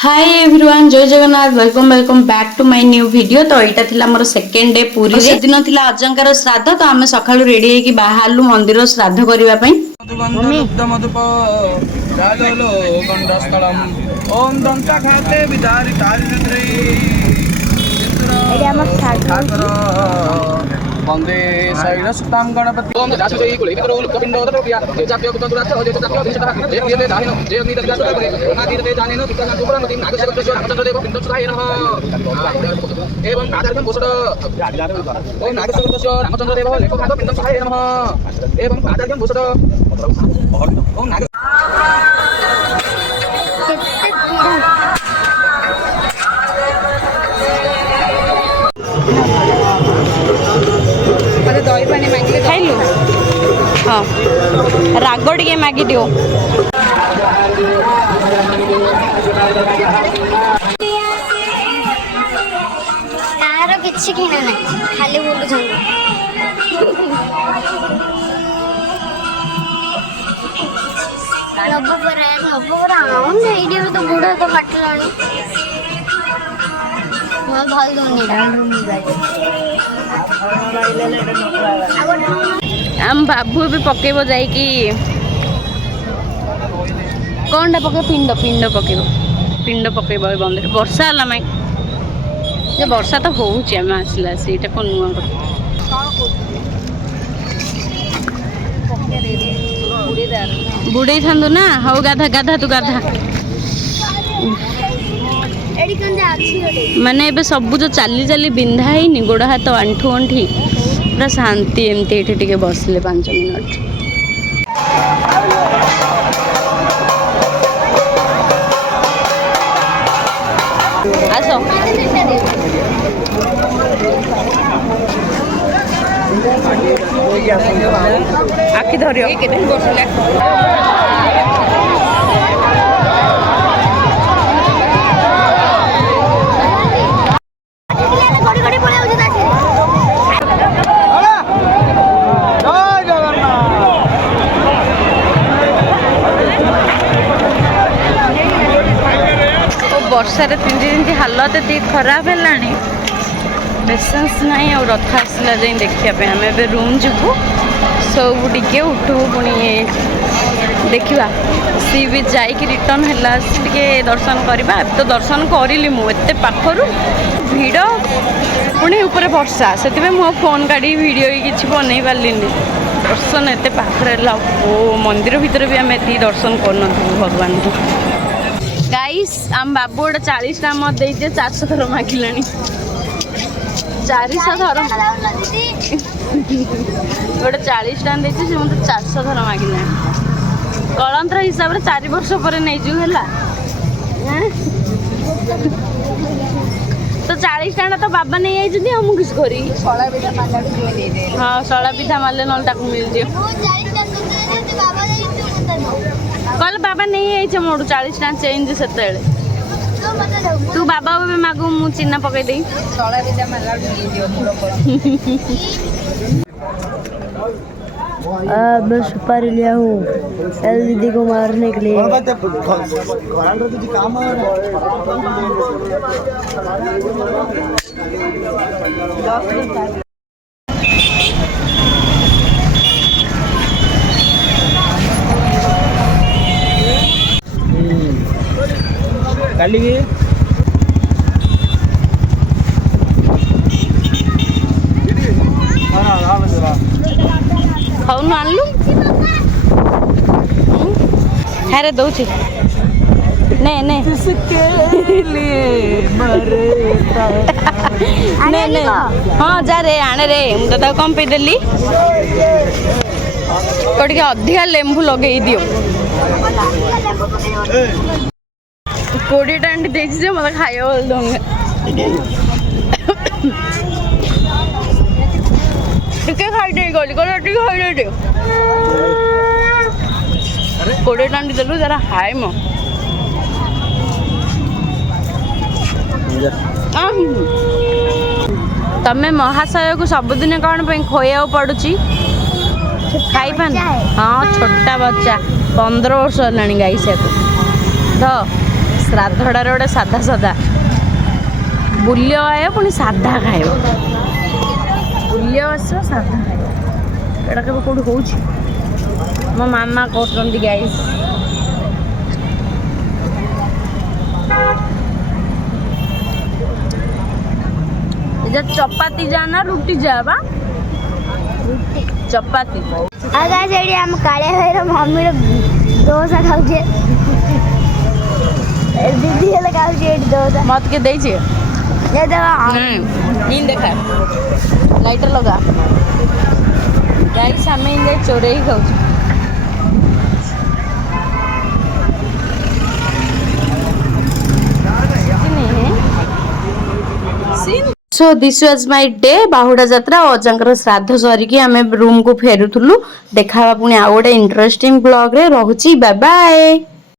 हाय everyone, जय Jagannath. Welcome back to my new video. तो यहाँ थिला मोर सेकेंड डे पुरी से दिन थिला अजंकार श्राद्ध। तो आम सकाळु रेडी होकी बाहरलु मंदिर श्राद्ध करबा पई। ओम दंता खाते विदारी तारिद्रे वंदे शैलसुतां गणपति ओम दासुजयी कुलेवितरो लुप्तपिंडो तत्रोपिया जेजाप्यो कुतंतुराच्छ जेजाप्यो भिषतः जेयते दानिनो जेयग्नि तद्गासुरपरे नादीते जानेनो तुक्कानां सुपुरमतिं नागशेवकृष्ण रामचन्द्रदेव पिण्डोत्सुताय नमः एवं आधारकं पोषद ओम नागशेवकृष्ण रामचन्द्रदेव लेखोखादो पिण्डोत्सुताय नमः एवं आधारकं पोषद ओम नाग खाइलु हाँ राग टे मागी दियो। तार किछि किना ना खाली बोलु छन नब्बे आउन एडियो तो बुढ़ा को काटलानी मैं भाल दोनी आम बाबू भी पकेब जाइकी कौन पके पिंड पिंड पकेब बंदर वर्षा है माई जे वर्षा तो होउची आम आसला सीटा को नुआ बुड़े था ना हौ गाधा गाधा तू गाधा माने एबे सब जो चाली चाली बिंधा है गोड़ हाथ आंठू अंठी पूरा शांति एमती ये टिके बसले 5 मिनट। आसो आखि धरियो वर्षार 3 दिन हालत ये खराब है पेसेंस नहीं और रथ आसला जाए देखापी आम ए रूम जीवु सब टे उठू पुणी देखा सी भी जाकि रिटर्न है दर्शन करवा तो दर्शन करी मुझे पाखर भिड़ पुणी ऊपर वर्षा से फोन काढ़ी वीडियो किसी बनई पार्ली दर्शन एत पाखे ओ मंदिर भितर भी आम ये दर्शन कर भगवान को। गाइस आम बाबू गोटे 40 टा मत दे 400 थर मागिला 400 थर गोटे 40 टा दे मत 400 थर मागिला कलंतर हिसाब से 4 वर्ष पर नहीं जू है तो 40 टा तो बाबा नहीं आई हम किस करी हाँ शला पिठा मारे ना मिल कल बाबा नहीं आई मोड़ 40 टा चेंज से तू बाबा भी मागू मु चिन्ना पकई दे मैं सुपारी लिया हूँ एल दीदी को मारने के लिए। खाऊन आणलु हारे दौची ने ने ने ने हाँ जा रे आने रे मुझे तो कम पे देली कोटी के अधिका लेंबू लगे दियो 20 टाइम देखी मतलब खाइए बोल दूंगा टिके खाई दे गली गला टिके खाई दे 20 टाइम देलु जरा हाय मो तमें महाशय को सबुदिन कौन खोया पड़ुची खाई पान हाँ छोटा बच्चा 15 वर्ष है गाई से तो ଶ୍ରାଦ୍ଧଟାରେ ଗୋଟେ ସାଧା ସାଧା ବୁଲ୍ୟ ଆୟ ପୁଣି ସାଧା ଖାଇବ ବୁଲ୍ୟ ଆସିବ ସାଧା ଖାଇବ ଏଇଟା କେବେ କେଉଁଠି ହେଉଛି ମୋ ମାମା କରୁଛନ୍ତି ଗାଇସ୍ ये चपाती जाना रुटी जा बा चपाती आगा सेठी हम काले भाई रो मम्मी रो डोसा खाउछे दीदी हेले खाउछे डोसा मत के दे छे ये देवा इन देखा लाइटर लगा गाइस हमें इन चोरे ही खाउछे so this was my day Bahuda Yatra अजांकर श्राद्ध सरिकी आमे रूम को फेरुथुलु देखा पुणी आ गोटे इंटरेस्टिंग ब्लॉग रे रहुची बाय बाय।